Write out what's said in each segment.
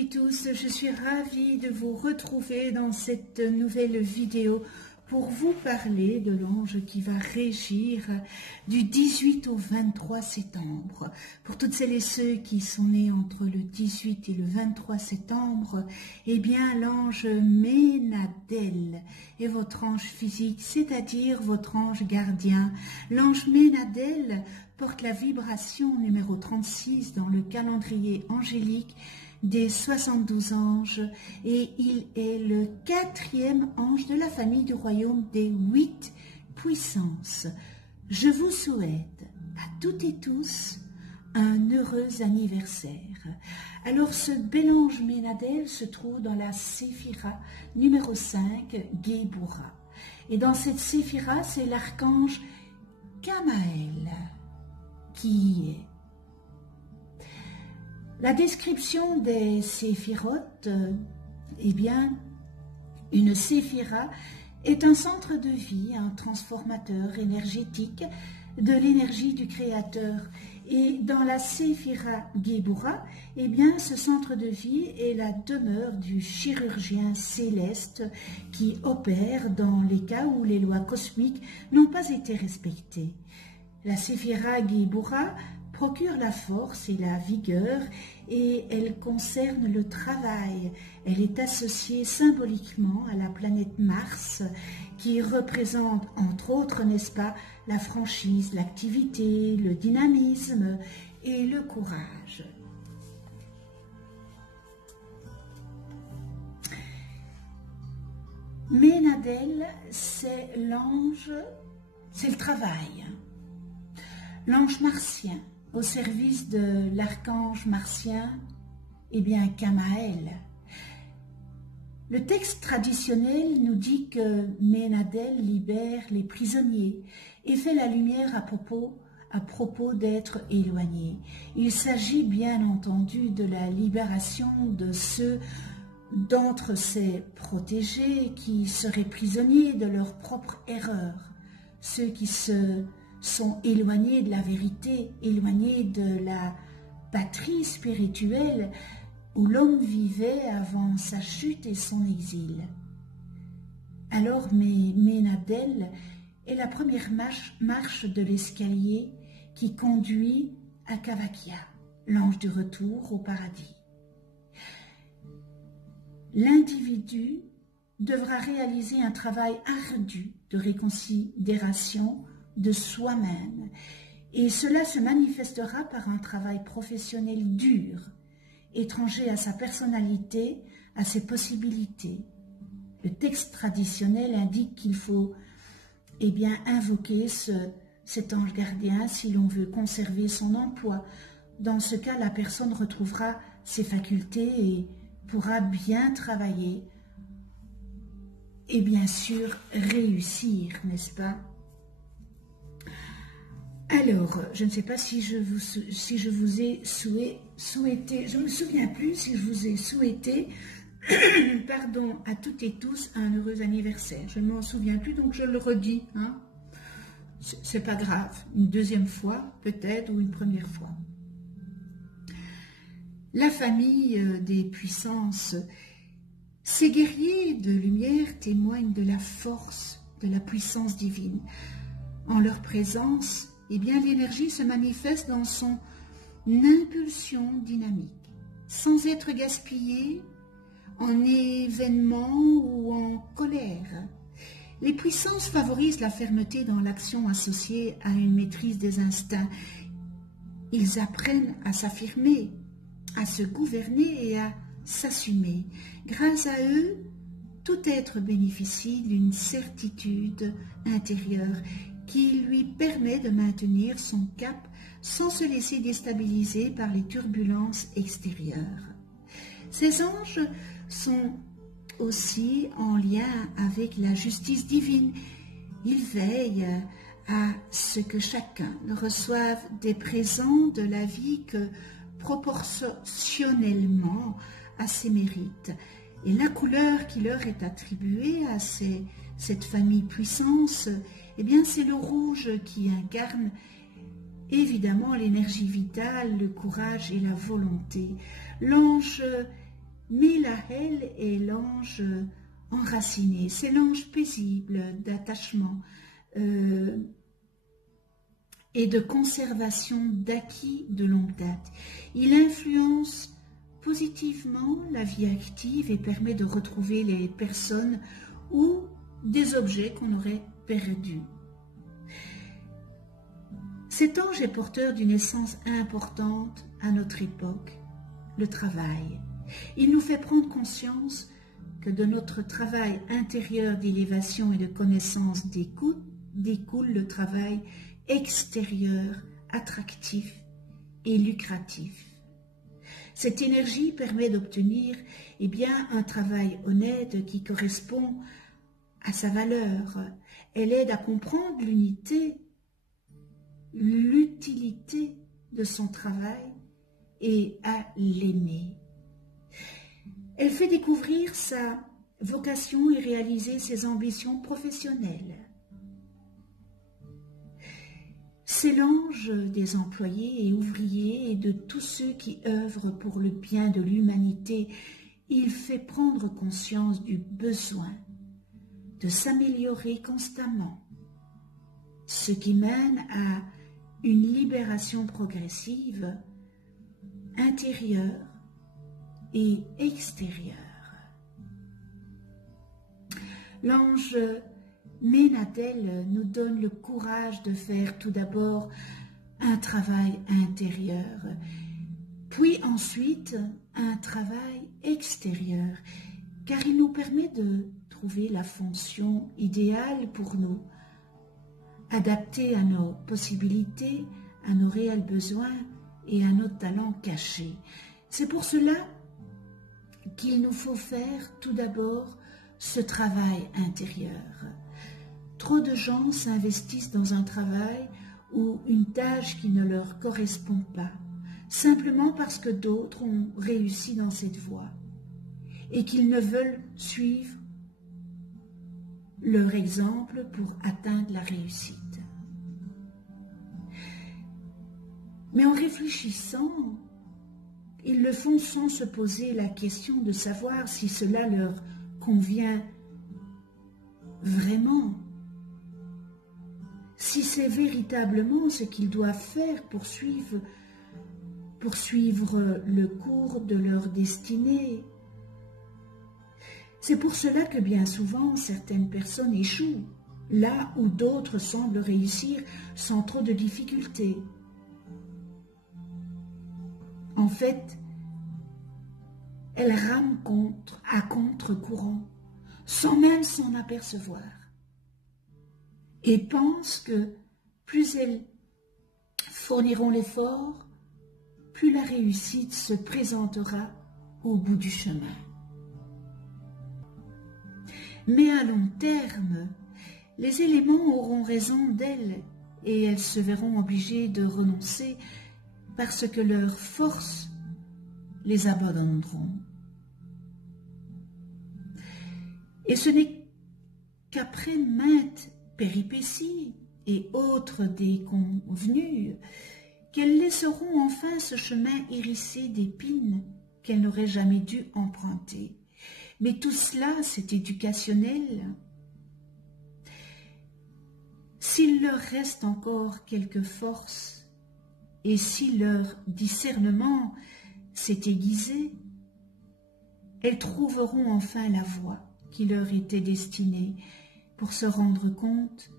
et tous, je suis ravie de vous retrouver dans cette nouvelle vidéo pour vous parler de l'ange qui va régir du 18 au 23 septembre. Pour toutes celles et ceux qui sont nés entre le 18 et le 23 septembre, eh bien l'ange Ménadel est votre ange physique, c'est-à-dire votre ange gardien. L'ange Ménadel porte la vibration numéro 36 dans le calendrier angélique des 72 anges et il est le 4e ange de la famille du royaume des 8 puissances. Je vous souhaite à toutes et tous un heureux anniversaire. Alors ce bel ange Ménadel se trouve dans la séphira numéro 5, Géboura. Et dans cette séphira, c'est l'archange Kamaël qui y est. La description des séphirotes, eh bien, une séphira est un centre de vie, un transformateur énergétique de l'énergie du Créateur. Et dans la séphira Géboura, eh bien, ce centre de vie est la demeure du chirurgien céleste qui opère dans les cas où les lois cosmiques n'ont pas été respectées. La séphira Géboura procure la force et la vigueur et elle concerne le travail. Elle est associée symboliquement à la planète Mars qui représente entre autres, n'est-ce pas, la franchise, l'activité, le dynamisme et le courage. Ménadel, c'est l'ange, c'est le travail. L'ange martien, au service de l'archange martien, eh bien Kamaël. Le texte traditionnel nous dit que Ménadel libère les prisonniers et fait la lumière à propos d'être éloigné. Il s'agit bien entendu de la libération de ceux d'entre ses protégés qui seraient prisonniers de leurs propres erreurs, ceux qui sont éloignés de la vérité, éloignés de la patrie spirituelle où l'homme vivait avant sa chute et son exil. Alors Ménadel est la première marche de l'escalier qui conduit à Kavakia, l'ange du retour au paradis. L'individu devra réaliser un travail ardu de réconsidération de soi-même, et cela se manifestera par un travail professionnel dur, étranger à sa personnalité, à ses possibilités. Le texte traditionnel indique qu'il faut invoquer cet ange gardien si l'on veut conserver son emploi. Dans ce cas, la personne retrouvera ses facultés et pourra bien travailler et bien sûr réussir, n'est-ce pas? Alors, je ne sais pas si je vous ai souhaité, je ne me souviens plus si je vous ai souhaité, pardon, à toutes et tous un heureux anniversaire. Je ne m'en souviens plus, donc je le redis. Hein. C'est pas grave, une deuxième fois peut-être ou une première fois. La famille des puissances, ces guerriers de lumière témoignent de la force, de la puissance divine. En leur présence, eh bien, l'énergie se manifeste dans son impulsion dynamique, sans être gaspillée en événements ou en colère. Les puissances favorisent la fermeté dans l'action associée à une maîtrise des instincts. Ils apprennent à s'affirmer, à se gouverner et à s'assumer. Grâce à eux, tout être bénéficie d'une certitude intérieure qui lui permet de maintenir son cap sans se laisser déstabiliser par les turbulences extérieures. Ces anges sont aussi en lien avec la justice divine. Ils veillent à ce que chacun reçoive des présents de la vie que proportionnellement à ses mérites. Et la couleur qui leur est attribuée à cette famille puissance, eh bien c'est le rouge qui incarne évidemment l'énergie vitale, le courage et la volonté. L'ange Mélaël est l'ange enraciné, c'est l'ange paisible d'attachement et de conservation d'acquis de longue date. Il influence positivement la vie active et permet de retrouver les personnes ou des objets qu'on aurait perdus. Cet ange est porteur d'une essence importante à notre époque, le travail. Il nous fait prendre conscience que de notre travail intérieur d'élévation et de connaissance découle le travail extérieur, attractif et lucratif. Cette énergie permet d'obtenir un travail honnête qui correspond à sa valeur. Elle aide à comprendre l'utilité de son travail et à l'aimer. Elle fait découvrir sa vocation et réaliser ses ambitions professionnelles. C'est l'ange des employés et ouvriers et de tous ceux qui œuvrent pour le bien de l'humanité. Il fait prendre conscience du besoin de s'améliorer constamment, ce qui mène à une libération progressive, intérieure et extérieure. L'ange Ménatel nous donne le courage de faire tout d'abord un travail intérieur, puis ensuite un travail extérieur, car il nous permet de trouver la fonction idéale pour nous, adaptée à nos possibilités, à nos réels besoins et à nos talents cachés. C'est pour cela qu'il nous faut faire tout d'abord ce travail intérieur. Trop de gens s'investissent dans un travail ou une tâche qui ne leur correspond pas, simplement parce que d'autres ont réussi dans cette voie et qu'ils ne veulent suivre leur exemple pour atteindre la réussite. Mais en réfléchissant, ils le font sans se poser la question de savoir si cela leur convient vraiment, si c'est véritablement ce qu'ils doivent faire pour suivre le cours de leur destinée. C'est pour cela que bien souvent certaines personnes échouent, là où d'autres semblent réussir sans trop de difficultés. En fait, elles rament à contre-courant, sans même s'en apercevoir, et pensent que plus elles fourniront l'effort, plus la réussite se présentera au bout du chemin. Mais à long terme, les éléments auront raison d'elles et elles se verront obligées de renoncer parce que leurs forces les abandonneront. Et ce n'est qu'après maintes péripéties et autres déconvenues qu'elles laisseront enfin ce chemin hérissé d'épines qu'elles n'auraient jamais dû emprunter. Mais tout cela, c'est éducationnel. S'il leur reste encore quelques forces et si leur discernement s'est aiguisé, elles trouveront enfin la voie qui leur était destinée pour se rendre compte,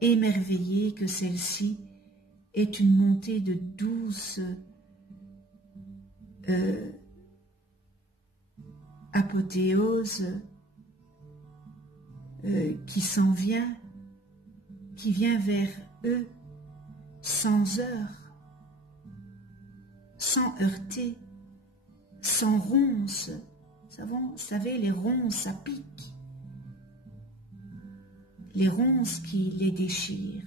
émerveillées que celle-ci est une montée de douce apothéose qui s'en vient, qui vient vers eux sans heurts, sans heurter, sans ronces. Vous savez, les ronces, ça pique. Les ronces qui les déchirent.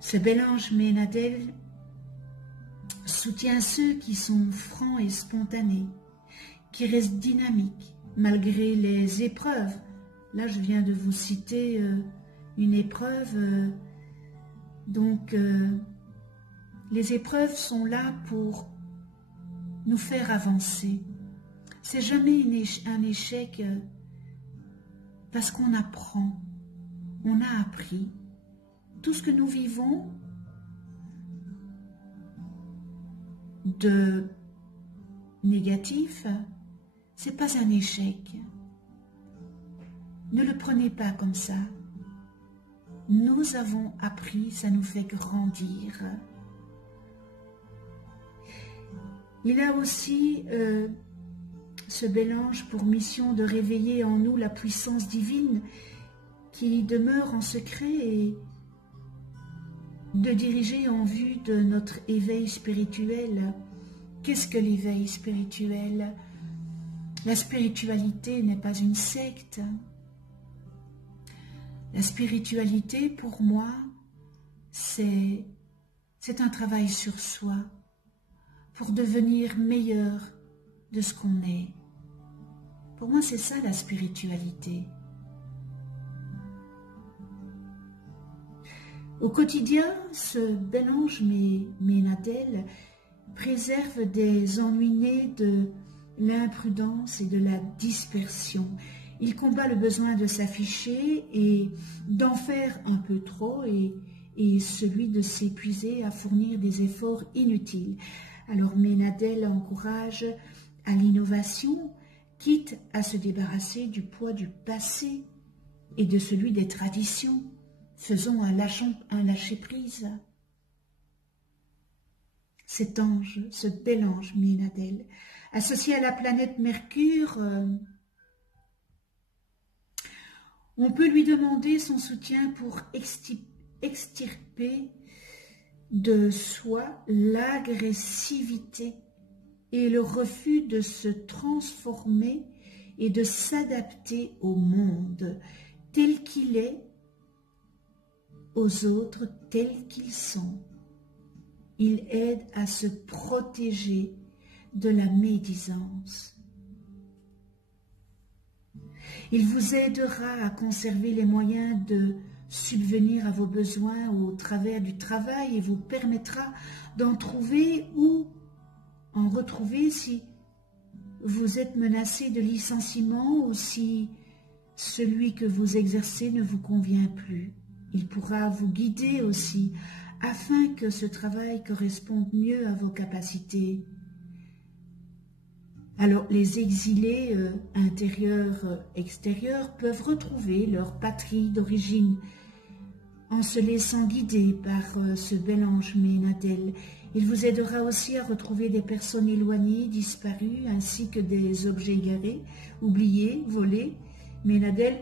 Ce bel ange Ménatel soutient ceux qui sont francs et spontanés, qui restent dynamiques malgré les épreuves. Là, je viens de vous citer une épreuve. Donc, les épreuves sont là pour nous faire avancer. C'est jamais un échec parce qu'on apprend. On a appris. Tout ce que nous vivons de négatif, c'est pas un échec. Ne le prenez pas comme ça. Nous avons appris, ça nous fait grandir. Il a aussi ce bel ange pour mission de réveiller en nous la puissance divine qui demeure en secret et de diriger en vue de notre éveil spirituel. Qu'est-ce que l'éveil spirituel? La spiritualité n'est pas une secte. La spiritualité, pour moi, c'est un travail sur soi pour devenir meilleur de ce qu'on est. Pour moi, c'est ça la spiritualité. Au quotidien, ce bel ange Ménadel préserve des ennuis nés de l'imprudence et de la dispersion. Il combat le besoin de s'afficher et d'en faire un peu trop et celui de s'épuiser à fournir des efforts inutiles. Alors Ménadel encourage à l'innovation, quitte à se débarrasser du poids du passé et de celui des traditions. Faisons un lâcher-prise. Cet ange, ce bel ange Ménadel, associé à la planète Mercure, on peut lui demander son soutien pour extirper de soi l'agressivité et le refus de se transformer et de s'adapter au monde tel qu'il est, aux autres tels qu'ils sont. Il aide à se protéger de la médisance. Il vous aidera à conserver les moyens de subvenir à vos besoins au travers du travail et vous permettra d'en trouver ou en retrouver si vous êtes menacé de licenciement ou si celui que vous exercez ne vous convient plus. Il pourra vous guider aussi afin que ce travail corresponde mieux à vos capacités. Alors, les exilés intérieurs, extérieurs peuvent retrouver leur patrie d'origine en se laissant guider par ce bel ange Ménadel. Il vous aidera aussi à retrouver des personnes éloignées, disparues, ainsi que des objets égarés, oubliés, volés. Ménadel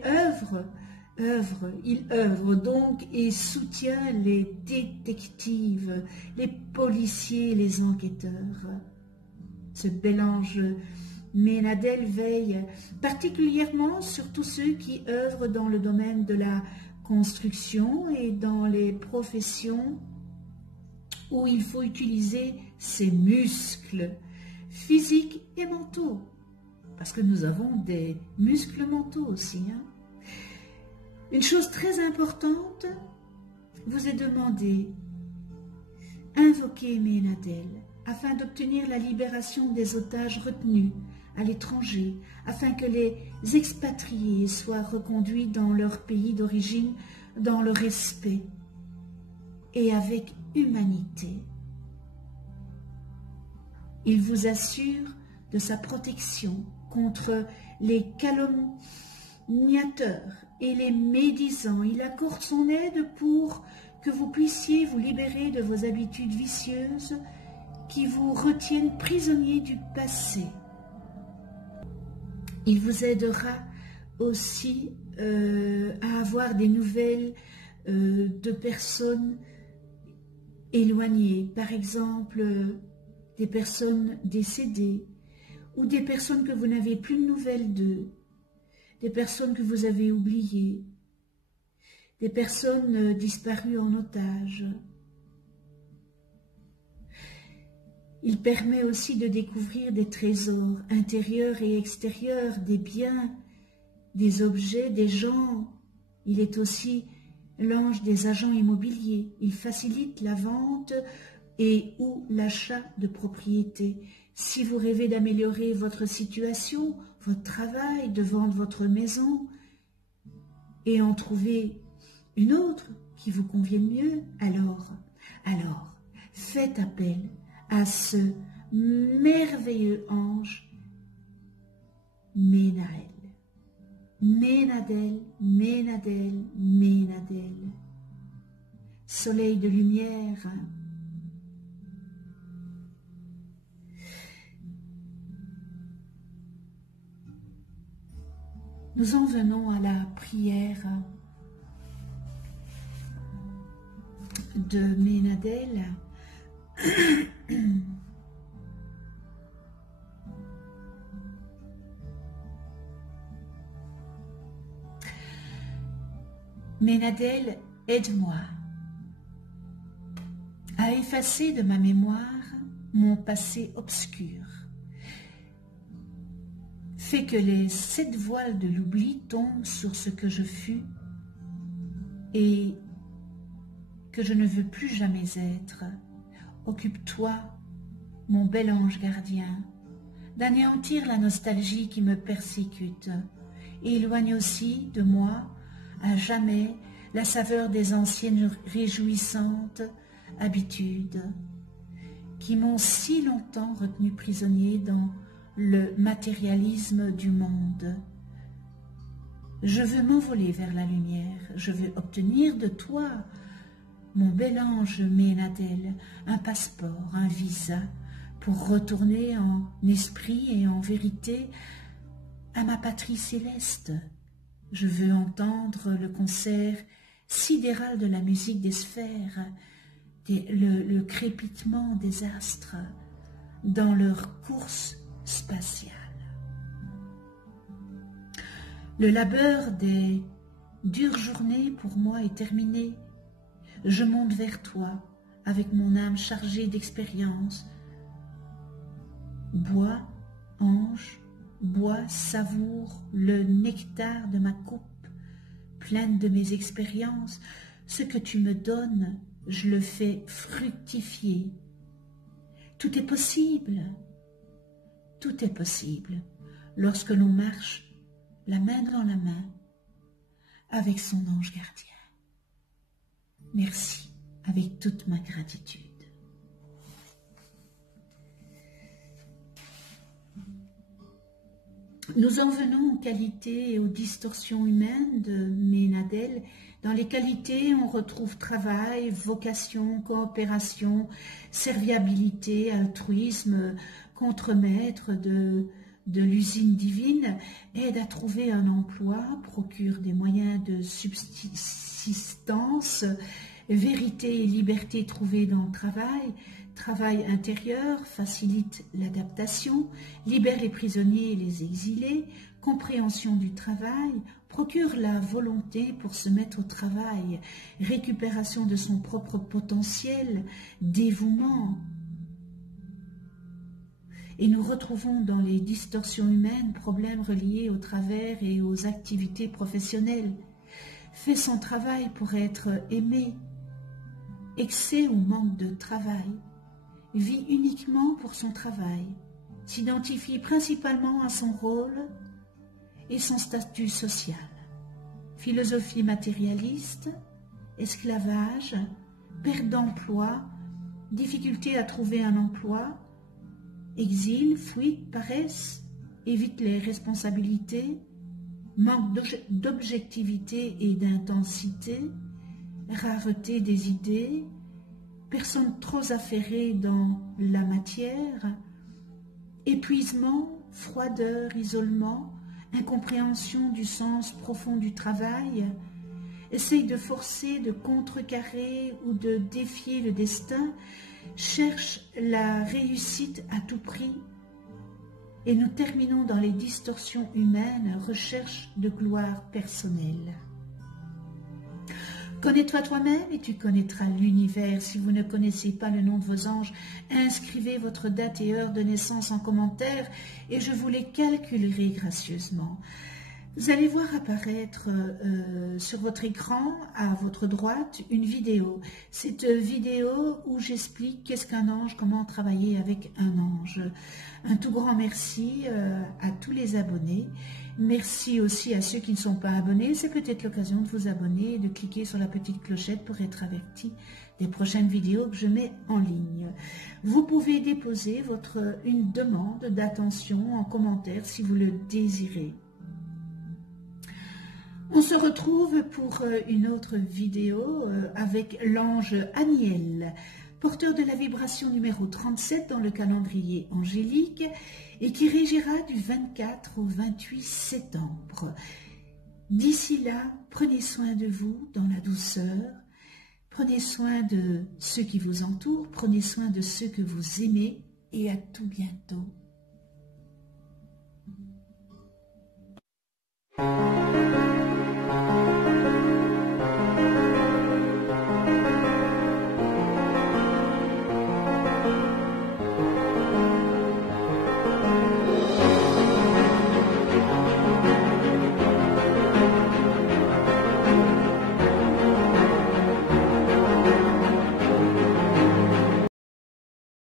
il œuvre donc et soutient les détectives, les policiers, les enquêteurs. Ce bel ange Ménadel veille particulièrement sur tous ceux qui œuvrent dans le domaine de la construction et dans les professions où il faut utiliser ses muscles physiques et mentaux, parce que nous avons des muscles mentaux aussi. Une chose très importante vous est demandée, invoquez Ménadel afin d'obtenir la libération des otages retenus à l'étranger, afin que les expatriés soient reconduits dans leur pays d'origine dans le respect et avec humanité. Il vous assure de sa protection contre les calomniateurs et les médisants. Il accorde son aide pour que vous puissiez vous libérer de vos habitudes vicieuses qui vous retiennent prisonniers du passé. Il vous aidera aussi à avoir des nouvelles de personnes éloignées, par exemple des personnes décédées ou des personnes que vous n'avez plus de nouvelles d'eux, des personnes que vous avez oubliées, des personnes disparues en otage. Il permet aussi de découvrir des trésors intérieurs et extérieurs, des biens, des objets, des gens. Il est aussi l'ange des agents immobiliers. Il facilite la vente et ou l'achat de propriétés. Si vous rêvez d'améliorer votre situation, votre travail, de vendre votre maison et en trouver une autre qui vous convienne mieux, alors, faites appel à ce merveilleux ange Ménaël. Ménadel, Ménadel, Ménadel. Soleil de lumière. Nous en venons à la prière de Ménadel. Ménadel, aide-moi à effacer de ma mémoire mon passé obscur. Fais que les 7 voiles de l'oubli tombent sur ce que je fus et que je ne veux plus jamais être. Occupe-toi, mon bel ange gardien, d'anéantir la nostalgie qui me persécute et éloigne aussi de moi à jamais la saveur des anciennes réjouissantes habitudes qui m'ont si longtemps retenu prisonnier dans le matérialisme du monde. Je veux m'envoler vers la lumière, je veux obtenir de toi, mon bel ange Ménadel, un passeport, un visa, pour retourner en esprit et en vérité à ma patrie céleste. Je veux entendre le concert sidéral de la musique des sphères, le crépitement des astres dans leur course spatiale. Le labeur des dures journées pour moi est terminé. Je monte vers toi avec mon âme chargée d'expérience. Bois, ange, bois, savoure le nectar de ma coupe, pleine de mes expériences. Ce que tu me donnes, je le fais fructifier. Tout est possible. Tout est possible lorsque l'on marche la main dans la main avec son ange gardien. Merci, avec toute ma gratitude. Nous en venons aux qualités et aux distorsions humaines de Ménadel. Dans les qualités, on retrouve travail, vocation, coopération, serviabilité, altruisme, contremaître de l'usine divine, aide à trouver un emploi, procure des moyens de subsistance, vérité et liberté trouvées dans le travail, travail intérieur, facilite l'adaptation, libère les prisonniers et les exilés, compréhension du travail, procure la volonté pour se mettre au travail, récupération de son propre potentiel, dévouement. Et nous retrouvons dans les distorsions humaines problèmes reliés au travers et aux activités professionnelles. Fait son travail pour être aimé, excès ou manque de travail, vit uniquement pour son travail, s'identifie principalement à son rôle et son statut social. Philosophie matérialiste, esclavage, perte d'emploi, difficulté à trouver un emploi, exil, fuite, paresse, évite les responsabilités, manque d'objectivité et d'intensité, rareté des idées, personne trop affairée dans la matière, épuisement, froideur, isolement, incompréhension du sens profond du travail, essaye de forcer, de contrecarrer ou de défier le destin, cherche la réussite à tout prix. Et nous terminons dans les distorsions humaines, recherche de gloire personnelle. Connais-toi toi-même et tu connaîtras l'univers. Si vous ne connaissez pas le nom de vos anges, inscrivez votre date et heure de naissance en commentaire et je vous les calculerai gracieusement. Vous allez voir apparaître sur votre écran, à votre droite, une vidéo. Cette vidéo où j'explique qu'est-ce qu'un ange, comment travailler avec un ange. Un tout grand merci à tous les abonnés. Merci aussi à ceux qui ne sont pas abonnés. C'est peut-être l'occasion de vous abonner et de cliquer sur la petite clochette pour être averti des prochaines vidéos que je mets en ligne. Vous pouvez déposer une demande d'attention en commentaire si vous le désirez. On se retrouve pour une autre vidéo avec l'ange Aniel, porteur de la vibration numéro 37 dans le calendrier angélique et qui régira du 24 au 28 septembre. D'ici là, prenez soin de vous dans la douceur, prenez soin de ceux qui vous entourent, prenez soin de ceux que vous aimez et à tout bientôt.